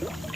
Yeah.